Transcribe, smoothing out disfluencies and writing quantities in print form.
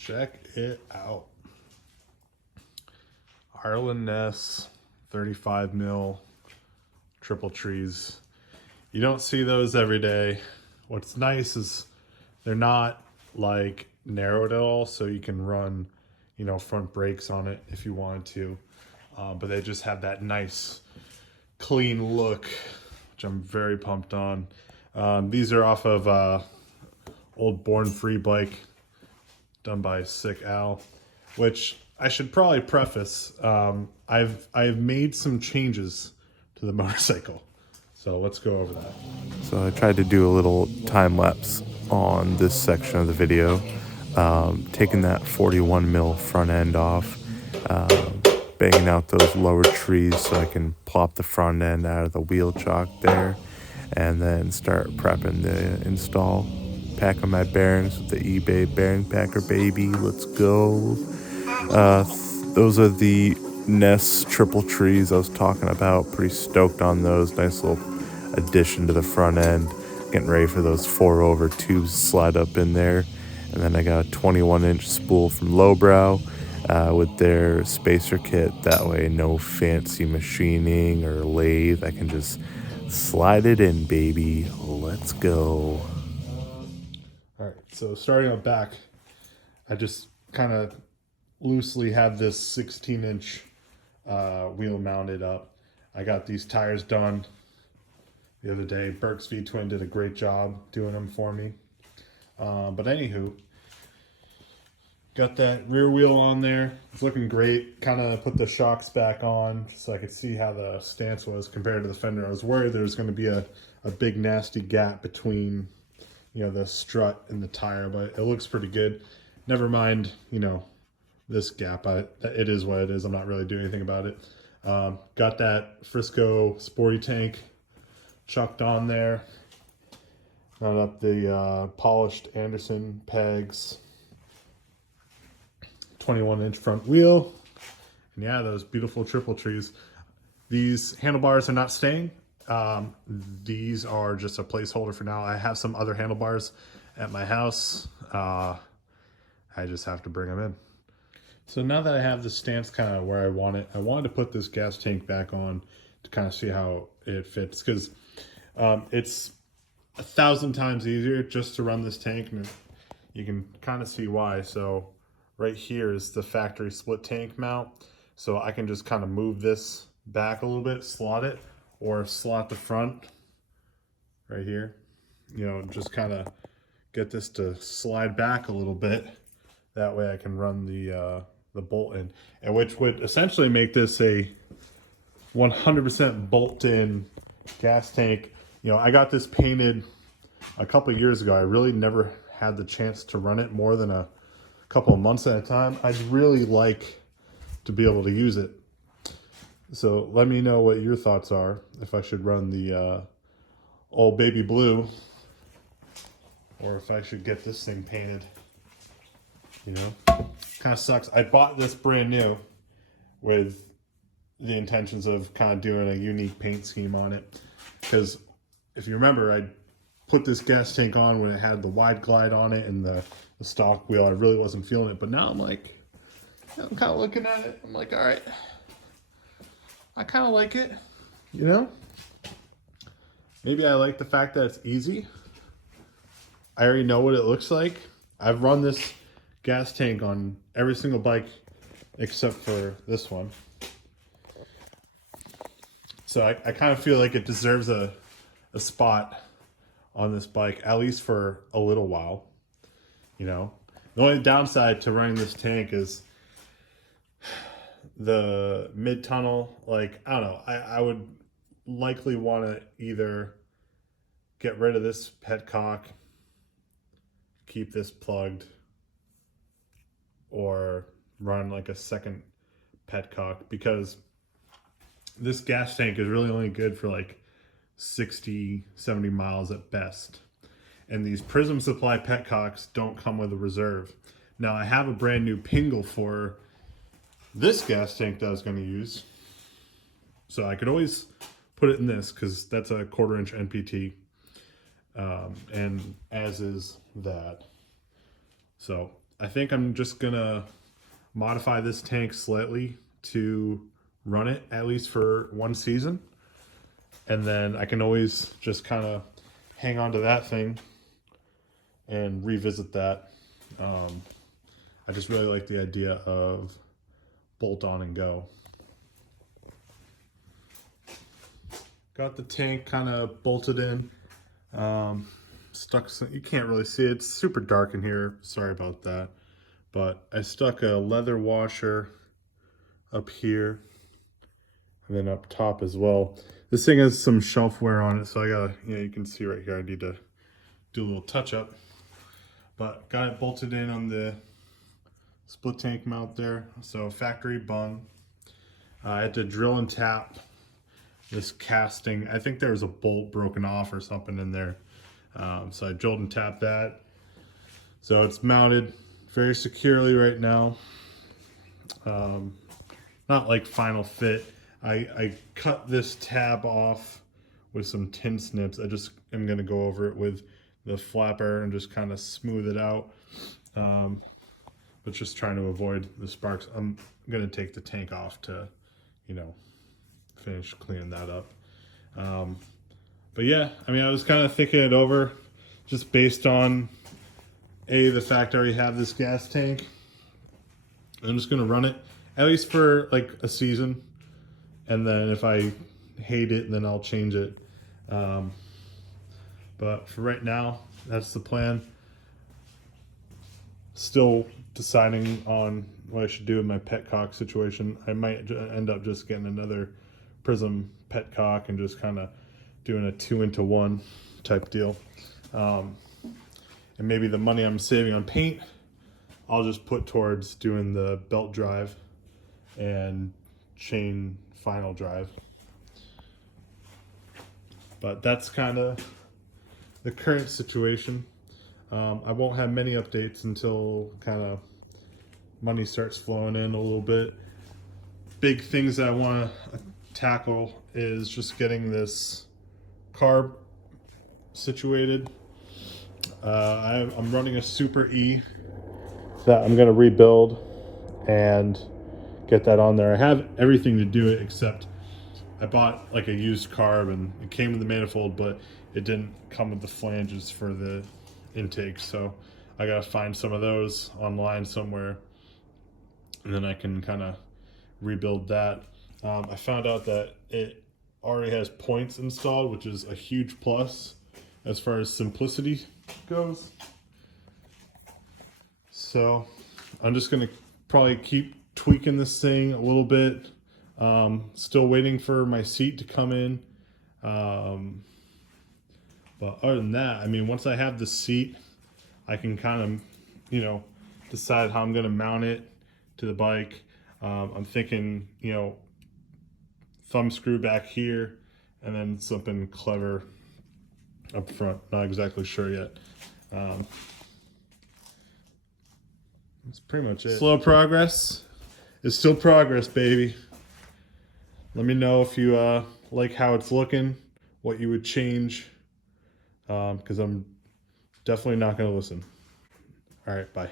Check it out. Harlan Ness 35 mil triple trees. You don't see those every day. What's nice is they're not like narrowed at all, so you can run, front brakes on it if you wanted to. But they just have that nice clean look, which I'm very pumped on. These are off of old Born Free bike done by Sick Al, which I should probably preface. I've made some changes to the motorcycle, so let's go over that. So I tried to do a little time lapse on this section of the video, taking that 41 mil front end off, banging out those lower trees so I can plop the front end out of the wheel chock there, and then start prepping the install. Packing my bearings with the eBay bearing packer, baby. Let's go. Those are the Ness triple trees I was talking about. Pretty stoked on those. Nice little addition to the front end. Getting ready for those 4-over tubes to slide up in there. And then I got a 21-inch spool from Lowbrow with their spacer kit. That way, no fancy machining or lathe. I can just slide it in, baby. Let's go. All right, so starting out back, I just kind of loosely have this 16-inch wheel mounted up. I got these tires done the other day. Burks V-Twin did a great job doing them for me. But anywho, got that rear wheel on there. It's looking great. Kind of put the shocks back on so I could see how the stance was compared to the fender. I was worried there was going to be a big nasty gap between the strut and the tire, but it looks pretty good. Never mind, this gap. It is what it is. I'm not really doing anything about it. Got that Frisco Sporty tank chucked on there. Got up the polished Anderson pegs. 21-inch front wheel. And yeah, those beautiful triple trees. These handlebars are not staying. These are just a placeholder for now. I have some other handlebars at my house. I just have to bring them in. So now that I have the stance kind of where I want it, I wanted to put this gas tank back on to kind of see how it fits, because it's 1,000 times easier just to run this tank, and you can kind of see why. So right here is the factory split tank mount. So I can just kind of move this back a little bit, slot it, or slot the front right here. Just kind of get this to slide back a little bit. That way I can run the bolt in, and which would essentially make this a 100% bolt-in gas tank. I got this painted a couple years ago. I really never had the chance to run it more than a couple of months at a time. I'd really like to be able to use it. So let me know what your thoughts are, if I should run the old baby blue, or if I should get this thing painted. Kind of sucks. I bought this brand new with the intentions of kind of doing a unique paint scheme on it. Because if you remember, I put this gas tank on when it had the wide glide on it and the stock wheel. I really wasn't feeling it. But now I'm like, I'm kind of looking at it. I'm like, all right, I kind of like it, Maybe I like the fact that it's easy. I already know what it looks like. I've run this gas tank on every single bike except for this one. So I kind of feel like it deserves a spot on this bike, at least for a little while. The only downside to running this tank is the mid-tunnel. Like, I don't know, I would likely want to either get rid of this petcock, keep this plugged, or run like a second petcock, because this gas tank is really only good for like 60, 70 miles at best. And these Prism Supply petcocks don't come with a reserve. Now I have a brand new Pingle for this gas tank that I was going to use. So I could always put it in this, because that's a 1/4-inch NPT. And as is that. So I think I'm just gonna modify this tank slightly to run it at least for one season. And then I can always just kind of hang on to that thing and revisit that. I just really like the idea of bolt on and go. Got the tank kind of bolted in. Stuck some, you can't really see it. It's super dark in here. Sorry about that. But I stuck a leather washer up here and then up top as well. This thing has some shelf wear on it, so I gotta, you can see right here, I need to do a little touch up. But got it bolted in on the split tank mount there. So factory bung. I had to drill and tap this casting. I think there was a bolt broken off or something in there. So I drilled and tapped that. So it's mounted very securely right now. Not like final fit. I cut this tab off with some tin snips. I just am gonna go over it with the flapper and just kind of smooth it out. But just trying to avoid the sparks. I'm gonna take the tank off to, finish cleaning that up. But yeah, I mean, I was kind of thinking it over just based on the fact I already have this gas tank. I'm just gonna run it at least for like a season. And then if I hate it, then I'll change it. But for right now, that's the plan. Still deciding on what I should do with my petcock situation. I might end up just getting another Prism petcock and just kind of doing a 2-into-1 type deal. And maybe the money I'm saving on paint, I'll just put towards doing the belt drive and chain final drive. But that's kind of the current situation. I won't have many updates until kind of money starts flowing in a little bit. Big things that I want to tackle is just getting this carb situated. I'm running a Super E that I'm going to rebuild and get that on there. I have everything to do it except I bought like a used carb and it came with the manifold, but it didn't come with the flanges for the intake. So I got to find some of those online somewhere and then I can kind of rebuild that. I found out that it already has points installed, which is a huge plus as far as simplicity goes. So I'm just going to probably keep tweaking this thing a little bit. Still waiting for my seat to come in. But other than that, I mean, once I have the seat, I can kind of, decide how I'm going to mount it to the bike. I'm thinking, thumb screw back here and then something clever up front. Not exactly sure yet. That's pretty much it. Slow progress is still progress, baby. Let me know if you like how it's looking, what you would change, because I'm definitely not going to listen. All right, bye.